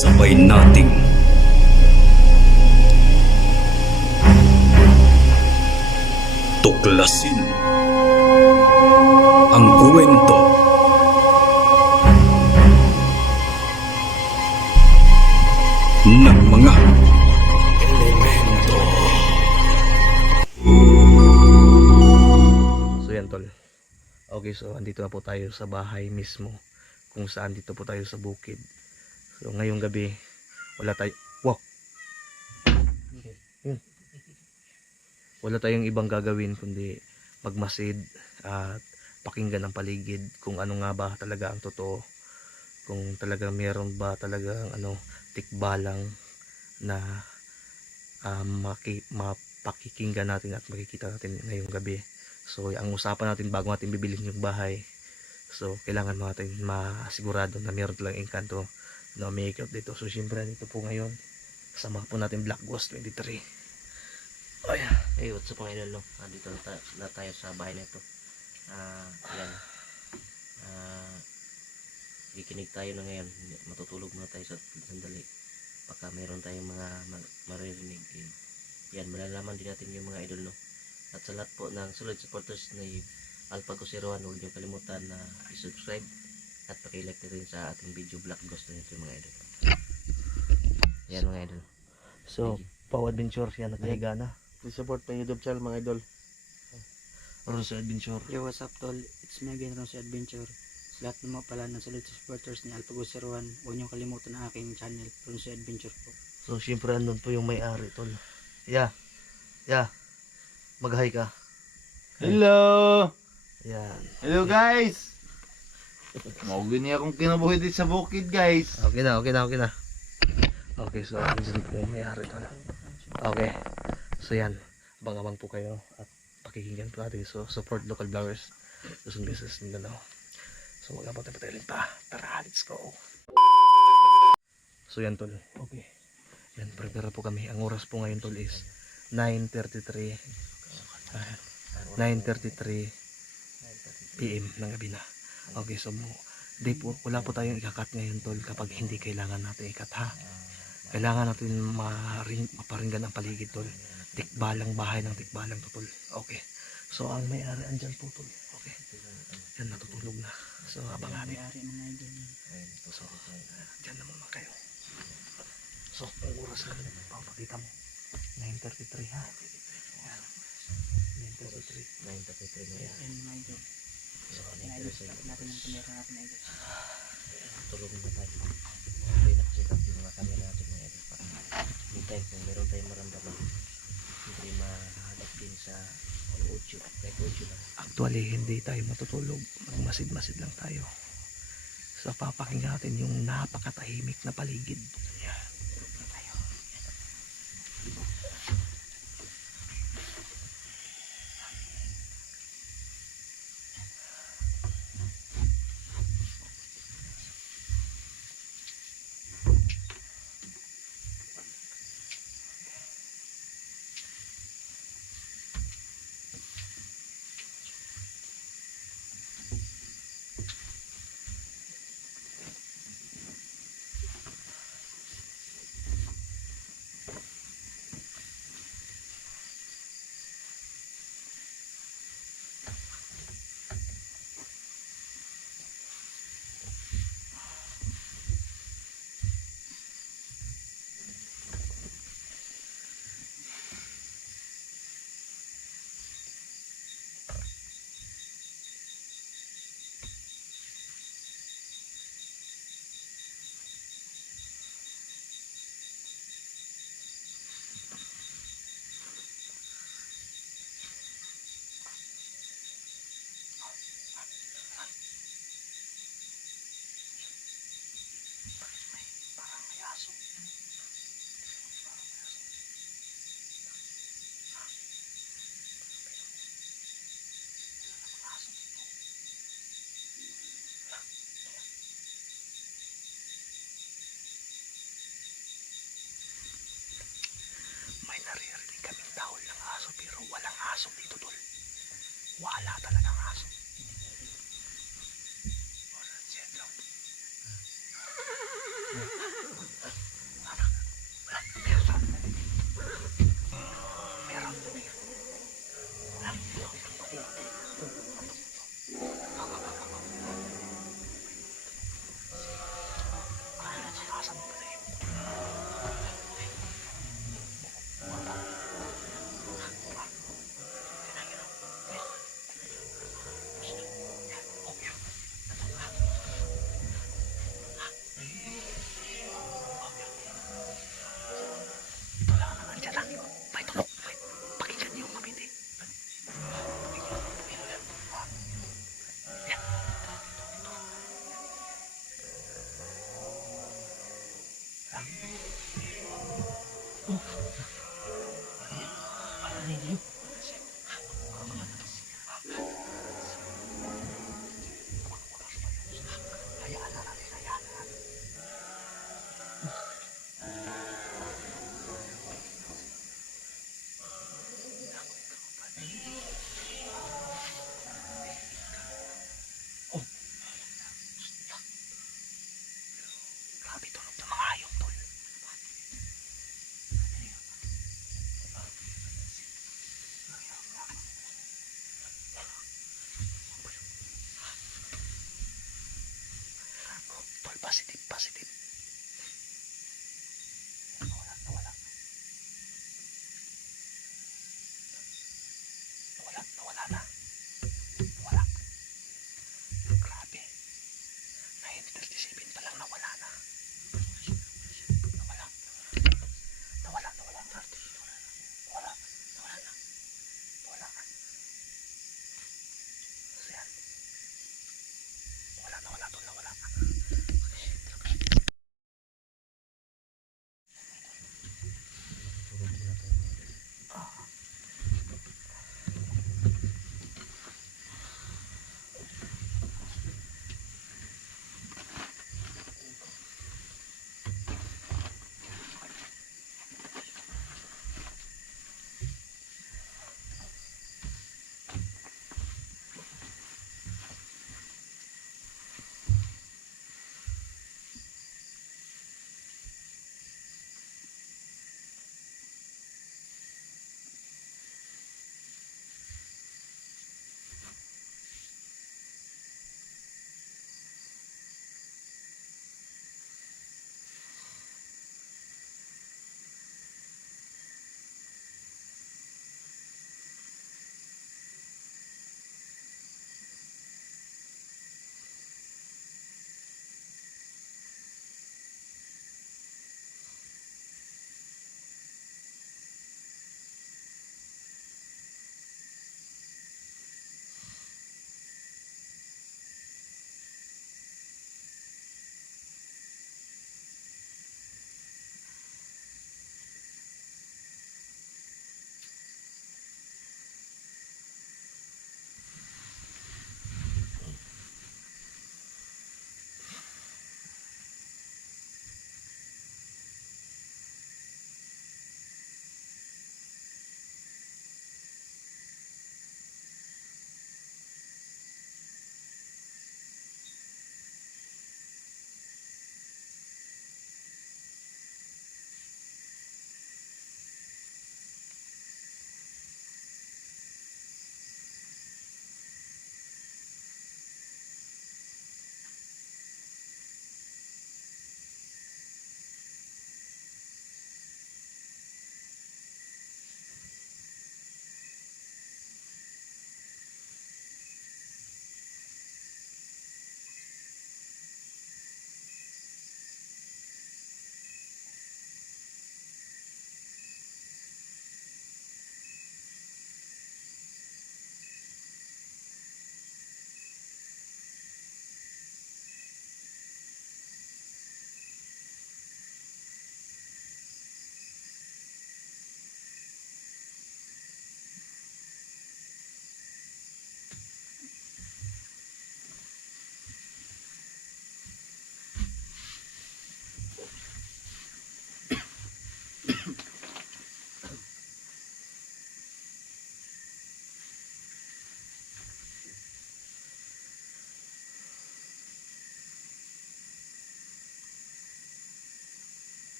Sabay-sabay nating tuklasin ang kwento ng mga elemento. So yan tol. Okay, so andito na po tayo sa bahay mismo. Kung saan dito po tayo sa bukid. So ngayong gabi, wala tayo... Wow! Yun. Wala tayong ibang gagawin kundi magmasid at pakinggan ang paligid kung ano nga ba talaga ang totoo. Kung talagang meron ba talagang ano, tikbalang na maki, mapakikinggan natin at makikita natin ngayong gabi. So, ang usapan natin bago natin bibilhin yung bahay. So, kailangan natin masigurado na meron talang engkanto na make out dito. So, syempre, dito po ngayon. Kasama po natin Black Ghost 23. Oh, yeah. Hey, what's up mga idol, no? Nandito na, ta- na tayo sa bahay na ito. Ah, yan. Ah, kikinig tayo na ngayon. Matutulog muna tayo sa sandali. Baka mayroon tayong mga ma- maririnig. Eh, yan, malalaman din natin yung mga idol, no? At sa lahat po ng solid supporters ni Alpha Kusiroan, huwag niyo kalimutan na i-subscribe at pakilike na rin sa ating video Black Ghost na ito mga idol. Yan mga idol. So, Pau Adventure yan nakahiga na. Please support my YouTube channel mga idol. Rose Adventure. Yo, what's up tol? It's me again, Ronsi Adventure. Sa lahat naman pala ng solid supporters ni Alpha Guseruan, huwag niyong kalimutan ang aking channel, Ronsi Adventure po. So, syempre, andun po yung may-ari, tol. Yeah. Yeah. Mag-hi ka. Hello! Yan. Hello guys! Maugi niya akong kinabuhi dito sa bukid guys. Okay na, okay na, okay na. Okay, so andyan po yung may-ari tol. Okay. So yan, abang-abang po kayo at pakikinggan po natin. So support local vloggers. Luzon Business Mindanao. So mag-abang tayo patayin pa. Tara, let's go. So yan tol. Okay. Yan, prepare po kami. Ang oras po ngayon tol is 9.33 ah, 9.33 PM ng gabi na. Okay, so di po, wala po tayong ikakat ngayon tol kapag hindi kailangan natin ikat ha. Kailangan natin maring, maparinggan ang paligid tol. Tikbalang bahay ng tikbalang tol. Okay. So ang may-ari andyan po tol. Okay. Yan natutulog na. So abang natin. So dyan na muna kayo. So ang oras na naman papakita mo. 9.33 ha. 9.33. 9.33. 9.33. 9.33. Inayos natin natin yung natin ay guys. Tulog na tayo. Hindi na kasi natin yung mga camera natin na ito. Hindi tayo kung meron tayong maramdaman. Hindi tayo mahalap din sa audio. Actually, hindi tayo matutulog. Magmasid-masid lang tayo. So, papakinggan natin yung napakatahimik na paligid.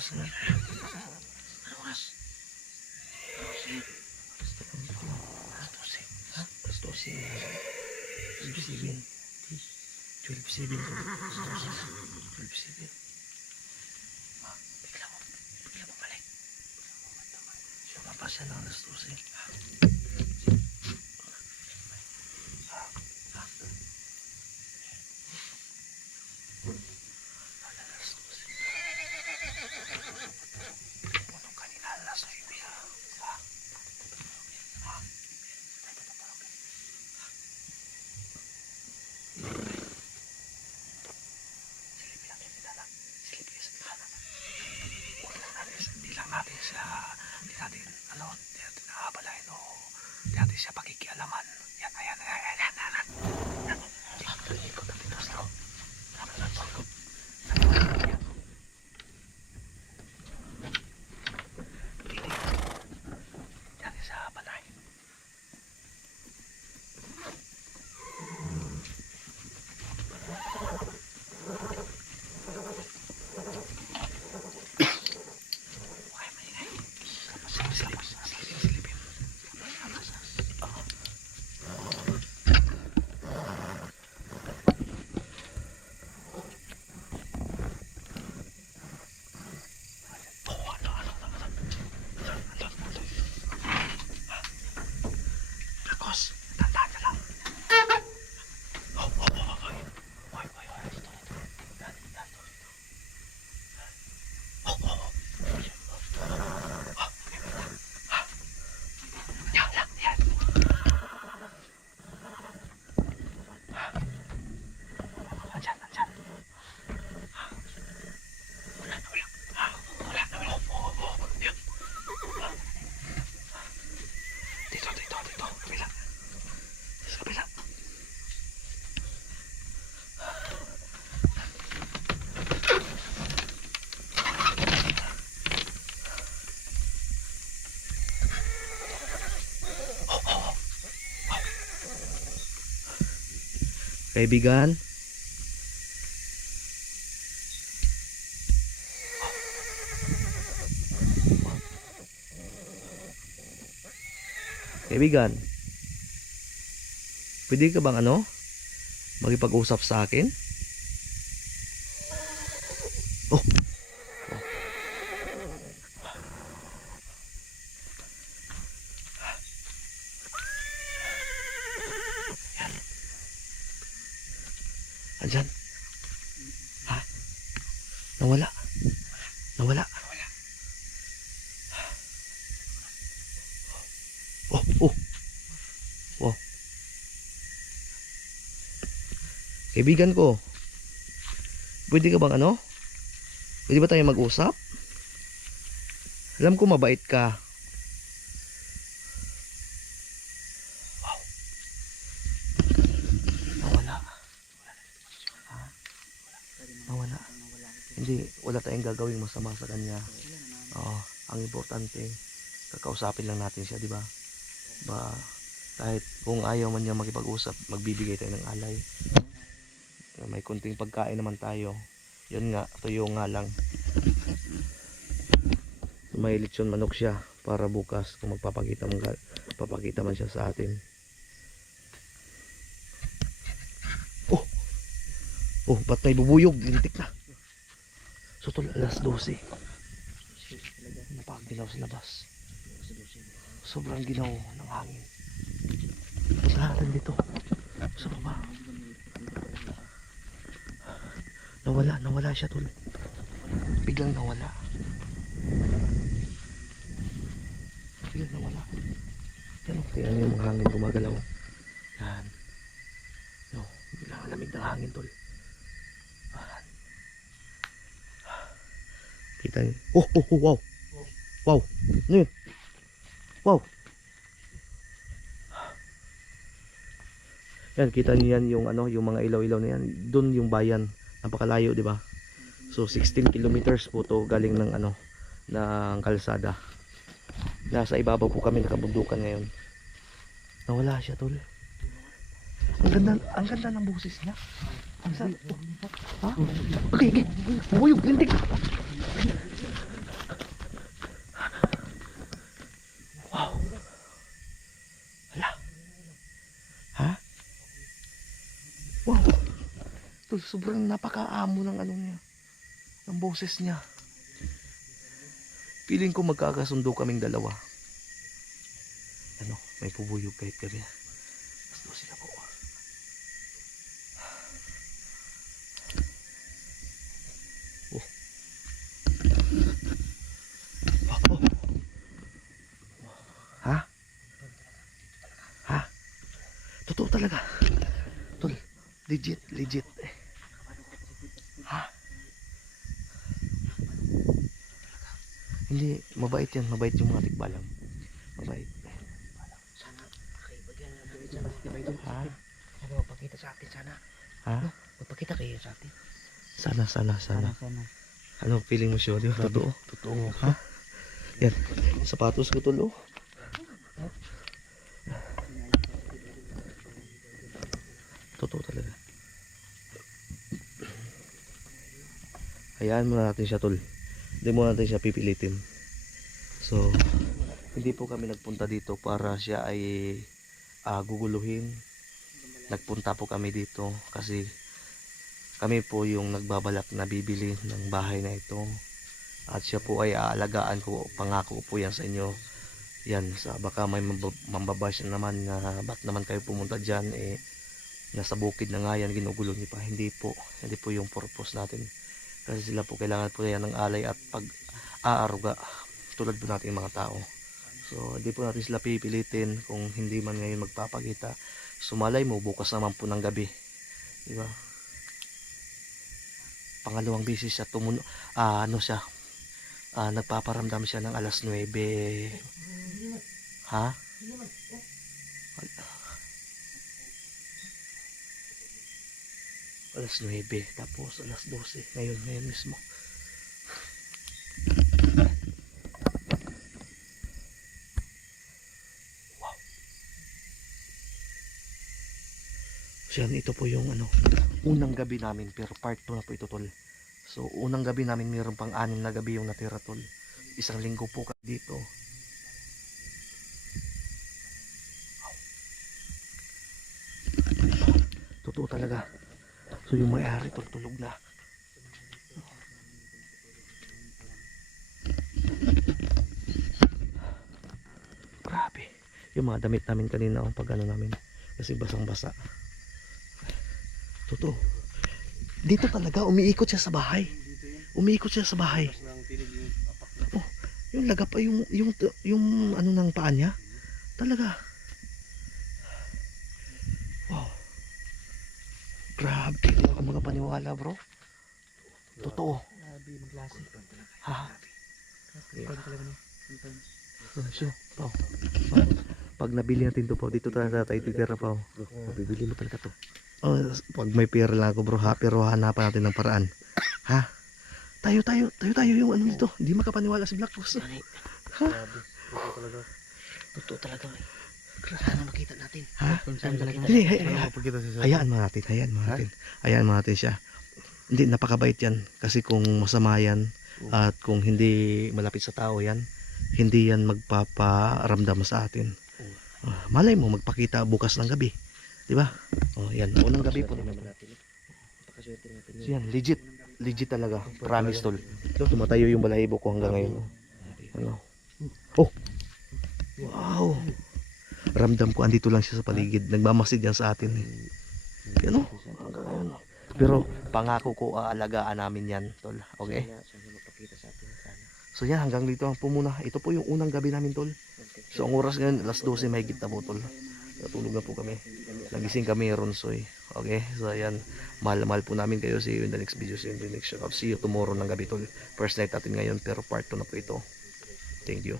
Anong oras na? Anong oras? Kaibigan. Kaibigan. Pwede ka bang ano? Makipag-usap sa akin? Nawala. Nawala. Oh, oh. Oh. Kaibigan ko. Pwede ka bang ano? Pwede ba tayo mag-usap? Alam ko mabait ka. Wow. Nawala. Ha? Nawala. Hindi, wala tayong gagawing masama sa kanya. Oo, ang importante, kakausapin lang natin siya, di ba? Ba, kahit kung ayaw man niya makipag-usap, magbibigay tayo ng alay. May kunting pagkain naman tayo. Yun nga, tuyo nga lang. May lechon manok siya para bukas kung magpapakita man, papakita man siya sa atin. Oh! Oh, ba't may bubuyog? Lintik na. So, tol, alas 12. Napakaginaw sa labas. Sobrang ginaw ng hangin. Punta natin dito. Sa baba. Nawala, nawala siya tol. Biglang nawala. Biglang nawala. Yan o, tingnan niyo yung hangin gumagalaw. Yan. No, lamig ng hangin tol. Kita niyo. Oh, oh, oh, wow. Wow. Ano yun? Wow. Yan, kita niyo yan yung ano, yung mga ilaw-ilaw na yan. Doon yung bayan. Napakalayo, di ba? So 16 kilometers po to galing ng ano ng kalsada. Nasa ibabaw po kami nakabundukan ngayon. Nawala siya tol. Ang ganda, ang ganda ng boses niya. Ang sa Ha? Okay, okay. Buyog, lintik. Wow. Hala. Ha? Wow. Sobrang napakaamo ng ano niya. Ng boses niya. Feeling ko magkakasundo kaming dalawa. Ano, may pubuyog kahit gabi. Mas doon sila po. Oh. Oh, oh. Ha? Ha? Totoo talaga. Legit, legit. Ha? Hindi, mabait yan. Mabait yung mga tikbalang. Mabait. Sana kaibagyan natin sana. Diba ito? Ha? Sana magpakita sa atin sana. Ha? Magpakita kayo sa atin. Sana, sana, sana. Sana, sana. Ano, feeling mo siya? Di ba? Totoo. Totoo. Ha? Yan. Sapatos ko tulo. Totoo talaga. Hayaan muna natin siya tol. Hindi muna natin siya pipilitin. So, hindi po kami nagpunta dito para siya ay ah, guguluhin. Nagpunta po kami dito kasi kami po yung nagbabalak na bibili ng bahay na ito. At siya po ay aalagaan ko. Pangako ko po yan sa inyo. Yan, sa baka may mambab- mambabash na naman na ba't naman kayo pumunta dyan eh nasa bukid na nga yan ginugulo niyo pa. Hindi po. Hindi po yung purpose natin. Kasi sila po kailangan po yan ng alay at pag aaruga tulad po natin mga tao. So, hindi po natin sila pipilitin kung hindi man ngayon magpapakita. Sumalay mo, bukas naman po ng gabi. Di ba? Pangalawang bisis siya tumuno, ah, ano siya, ah, nagpaparamdam siya ng alas 9. Ha? Alas 9, tapos alas 12, ngayon, ngayon mismo. So yan, ito po yung ano, unang gabi namin, pero part 2 na po ito tol. So, unang gabi namin, mayroon pang anim na gabi yung natira tol. Isang linggo po kami dito. Totoo talaga. So, yung may-ari tol, tulog na. Grabe. Yung mga damit namin kanina, oh, pag ano namin. Kasi basang-basa. Totoo. Dito talaga, umiikot siya sa bahay. Umiikot siya sa bahay. Oh, yung laga pa yung, yung, yung ano ng paa niya. Talaga. Wow. Grabe. Hindi ako makapaniwala bro. Totoo. Ha? Oh, sure. Pao. Pao. Pag nabili natin to po, dito talaga tayo titira pa. Oh, bibili mo talaga to. Oh, pag may pera lang ako bro ha, pero hanapan natin ng paraan. Ha? Tayo, tayo, tayo, tayo yung ano nito. Hindi makapaniwala si Black Boss. Ay, Ha? totoo talaga. Totoo talaga. eh. Sana makita natin. Ha? Hindi, hay, hay, hayaan mo natin, hayaan mo natin. Hayaan mo natin siya. Hindi, napakabait yan. Kasi kung masama yan, at kung hindi malapit sa tao yan, hindi yan magpaparamdam sa atin. Ah, malay mo, magpakita bukas ng gabi. Di ba? Oh, yan. Unang gabi po. naman natin. Napakaswerte natin. So yan, legit. Legit talaga. Promise tol. Tumatayo yung balahibo ko hanggang ngayon. Ano? Oh! Wow! Ramdam ko, andito lang siya sa paligid. Nagmamasid yan sa atin. Eh. Yan oh. Hanggang ngayon. Pero pangako ko aalagaan namin yan, tol. Okay? So yan, hanggang dito lang po muna. Ito po yung unang gabi namin, tol. So ang oras ngayon, alas 12 may na po, tol. Natulog na po kami. Nagising kami, Ronsoy. Okay? So yan, mahal-mahal po namin kayo. See you in the next video. See you in the next show. See you tomorrow ng gabi, tol. First night natin ngayon, pero part 2 na po ito. Thank you.